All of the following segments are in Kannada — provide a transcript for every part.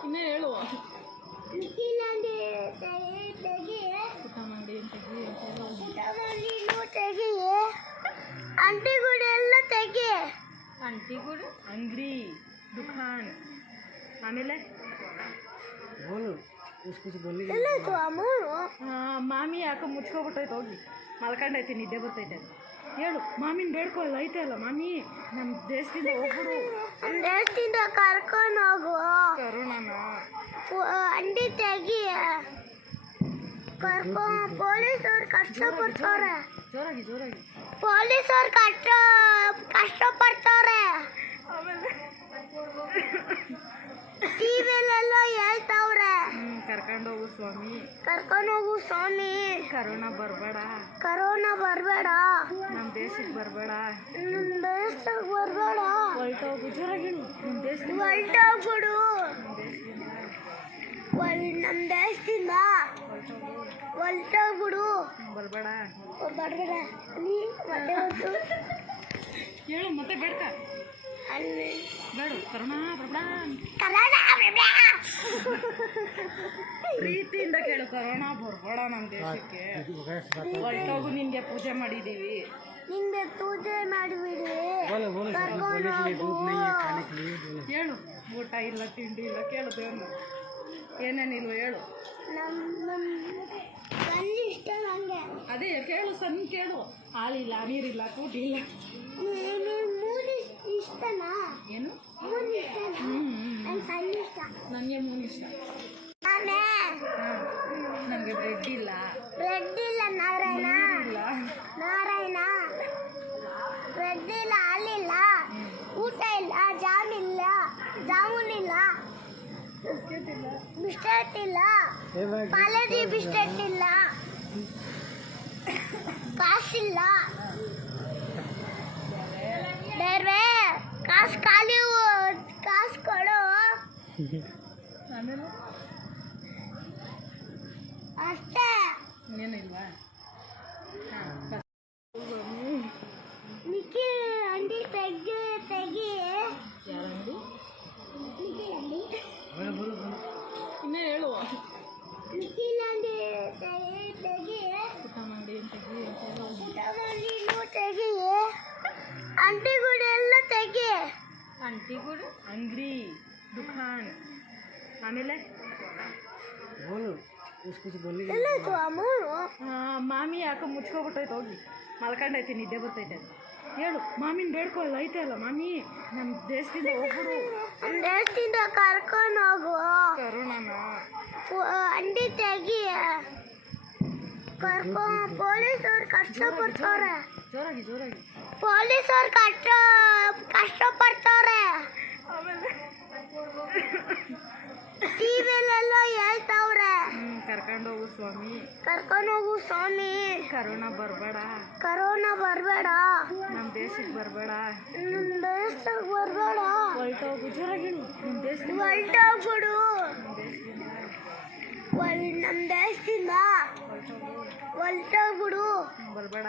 ಇನ್ನೇ ಹೇಳು ಅಂಟಿಗುಡಿ ಎಲ್ಲ ತೆಗಿ. ಅಂಟಿಗುಡಿ ಅಂಗಡಿ ದುಕಾನ್ ಆಮೇಲೆ ಮಾಮಿ ಯಾಕೋ ಮುಚ್ಕೊಬಿಟ್ಟೈತೆ ಹೋಗಿ ಮಲ್ಕೊಂಡೈತಿ ನಿದ್ದೆ ಬರ್ತೈತೆ ಹೇಳು ಮಾಮಿನ ಬೇಡ್ಕೊಳ್ಳ ಐತೆ ಅಲ್ಲ ಮಾಮಿ ನಮ್ಮ ದೇಶದಿಂದ ಹೋಗ್ಬಿಡು ನಮ್ಮ ದೇಶದಿಂದ ಕರ್ಕೊಂಡು ಹೋಗು ಕರೋನಾನ ಅಂಡಿ ತೆಗಿ ಪೊಲೀಸವ್ರು ಕಷ್ಟಪಡ್ತವ್ರೆ ಜೋರಾಗಿ ಜೋರಾಗಿ ಪೊಲೀಸವ್ರು ಕಷ್ಟಪಡ್ತವ್ರೆ ಟಿವಿಲೆಲ್ಲ ಹೇಳ್ತವ್ರೆ ಕರ್ಕೊಂಡು ಹೋಗು ಸ್ವಾಮಿ ಕರ್ಕೊಂಡು ಹೋಗು ಸ್ವಾಮಿ ಕರೋನಾ ಬರಬೇಡ ನಮ್ಮ ದೇಶಕ್ಕೆ ಬರಬೇಡ ನಮ್ಮ ದೇಶಕ್ಕೆ ಬರಬೇಡ ಹೊರಟೋಗು ಜೋರಾಗಿ ನಮ್ಮ ದೇಶದಿಂದ ಹೊರಟೋಗ್ಬಿಡು ನಮ್ಮ ದೇಶದಿಂದ ಹೊರಟೋಗ್ಬಿಡು ಬರಬೇಡ ನೀ ಮತ್ತೆ ಹೊತ್ತು ಹೇಳು ಮತ್ತೆ ಬೇಡ್ಕ ಬೇಡು ಕರೋನಾ ಬರಬೇಡ ಪ್ರೀತಿಯಿಂದ ಕೇಳು ಕರೋನಾ ಬರಬೇಡ ನಮ್ಮ ದೇಶಕ್ಕೆ ಹೊರಟೋಗು ನಿನ್ಗೆ ಪೂಜೆ ಮಾಡಿದ್ದೀವಿ ನಿಂಗೆ ಪೂಜೆ ಮಾಡಿಬಿಡಿ ಹೇಳು ಊಟ ಇಲ್ಲ ತಿಂಡಿ ಇಲ್ಲ ಕೇಳು ದೇವ್ರನ್ನ ಏನೇನಿಲ್ವ ಹೇಳು ಇಷ್ಟ ನಂಗೆ ಅದೇ ಕೇಳು ಸಣ್ಣ ಕೇಳು ಹಾಲಿಲ್ಲ ನೀರಿಲ್ಲ ಕೂಟಿ ಇಲ್ಲ ಇಷ್ಟನಾ ಏನು ಸಣ್ಣ ಇಷ್ಟ ನನಗೆ ಮೂನು ಇಷ್ಟ ನನಗೆ ಬ್ರೆಡ್ ಇಲ್ಲ ನಾರಾಯಣ ಇಲ್ಲ ಬ್ರೆಡ್ ಇಲ್ಲ ಹಾಲಿಲ್ಲ ಊಟ ಇಲ್ಲ ಜಾಮೂನ್ ಇಲ್ಲ ಬಿಸ್ಕೆಟ್ ಇಲ್ಲ ಪಾಲಜಿ ಬಿಸ್ಕೆಟ್ ಇಲ್ಲ ಕಾಸಿಲ್ಲ ಕಾಸು ಖಾಲಿ ಕಾಸು ಕೊಡು ಆಮೇಲೆ ಅಷ್ಟೇ ಏನಿಲ್ವಾ ಮಿಕ್ಕಿ ಅಂಡಿ ತೆಗಿ ಯಾರಂಡಿ ಇನ್ನೇ ಹೇಳು ಮಿಕ್ಕಿ ಅಂಡಿ ತೆಗಿ ಊಟ ಮಾಡಿ ತೆಗಿ ಅಂಟಿಗುಡಿ ಎಲ್ಲ ತೆಗಿ ಅಂಟಿಗುಡಿ ಅಂಗಡಿ ದುಕಾನ್ ಆಮೇಲೆ ಮಾಮಿ ಯಾಕೋ ಮುಚ್ಕೊಬಿಟ್ಟೈತೆ ಹೋಗಿ ಮಲ್ಕೊಂಡೈತಿ ನಿದ್ದೆ ಬರ್ತೈತೆ ಹೇಳು ಮಾಮಿನ ಬೇಡ್ಕೊಳ್ಳ ಐತೆ ಅಲ್ಲ ಮಾಮಿ ನಮ್ಮ ದೇಶದಿಂದ ಹೋಗ್ಬಿಡು ನಮ್ಮ ದೇಶದಿಂದ ಕರ್ಕೊಂಡು ಹೋಗು ಕರೋನಾನ ಅಂಡಿ ತೆಗಿ ಪೊಲೀಸವ್ರು ಕಷ್ಟಪಡ್ತವ್ರೆ ಜೋರಾಗಿ ಜೋರಾಗಿ ಪೊಲೀಸವ್ರು ಕಷ್ಟಪಡ್ತವ್ರೆ ಟಿವಿಲೆಲ್ಲ ಹೇಳ್ತವ್ರೆ ಕರ್ಕೊಂಡು ಹೋಗು ಸ್ವಾಮಿ ಕರೋನಾ ಬರಬೇಡ ನಮ್ಮ ದೇಶಕ್ಕೆ ಬರಬೇಡ ಹೊರಟೋಗು ಜೋರಾಗಿ ನಮ್ಮ ದೇಶದಿಂದ ಹೊರಟೋಗ್ಬಿಡು ನಮ್ಮ ದೇಶದಿಂದ ಹೊರಟೋಗ್ಬಿಡು ಬರಬೇಡ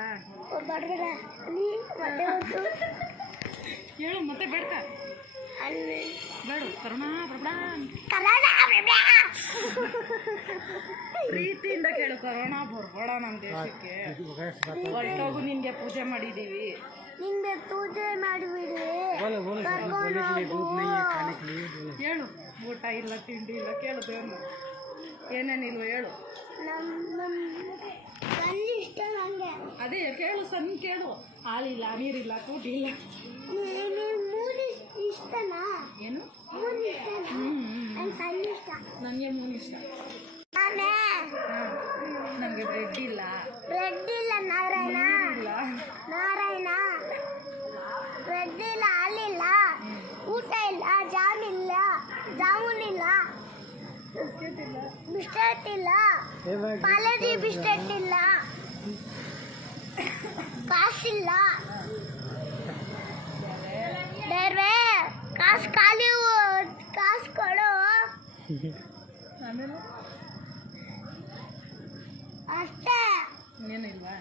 ನೀ ಮತ್ತೆ ಹೊತ್ತು ಹೇಳು ಮತ್ತೆ ಬೇಡ್ಕ ಬೇಡು ಕರೋನಾ ಬರಬೇಡ ಪ್ರೀತಿಯಿಂದ ಕೇಳು ಕರೋನಾ ಬರಬೇಡ ನಮ್ಮ ದೇಶಕ್ಕೆ ಹೊರಟೋಗು ನಿನ್ಗೆ ಪೂಜೆ ಮಾಡಿದ್ದೀವಿ ನಿಂಗೆ ಪೂಜೆ ಮಾಡಿಬಿಡಿ ಹೇಳು ಊಟ ಇಲ್ಲ ತಿಂಡಿ ಇಲ್ಲ ಕೇಳು ದೇವ್ರನ್ನ ಏನೇನಿಲ್ವ ಹೇಳು ಇಷ್ಟ ನಂಗೆ ಅದೇ ಕೇಳು ಸಣ್ಣ ಕೇಳು ಹಾಲಿಲ್ಲ ನೀರಿಲ್ಲ ಕೂಟಿ ಇಲ್ಲ ಇಷ್ಟನಾ ಏನು ಸಣ್ಣ ಇಷ್ಟ ನನಗೆ ಮೂನು ಇಷ್ಟ ನನಗೆ ಬ್ರೆಡ್ ಇಲ್ಲ ನಾರಾಯಣ ಇಲ್ಲ ಬ್ರೆಡ್ ಇಲ್ಲ ಹಾಲಿಲ್ಲ ಊಟ ಇಲ್ಲ ಜಾಮೂನ್ ಇಲ್ಲ ಬಿಸ್ಕೆಟ್ ಇಲ್ಲ ಪಾಲಜಿ ಬಿಸ್ಕೆಟ್ ಇಲ್ಲ ಕಾಸಿಲ್ಲ ಕಾಸು ಖಾಲಿ ಕಾಸು ಕೊಡು ಆಮೇಲೆ ಅಷ್ಟೇ ಏನಿಲ್ವಾ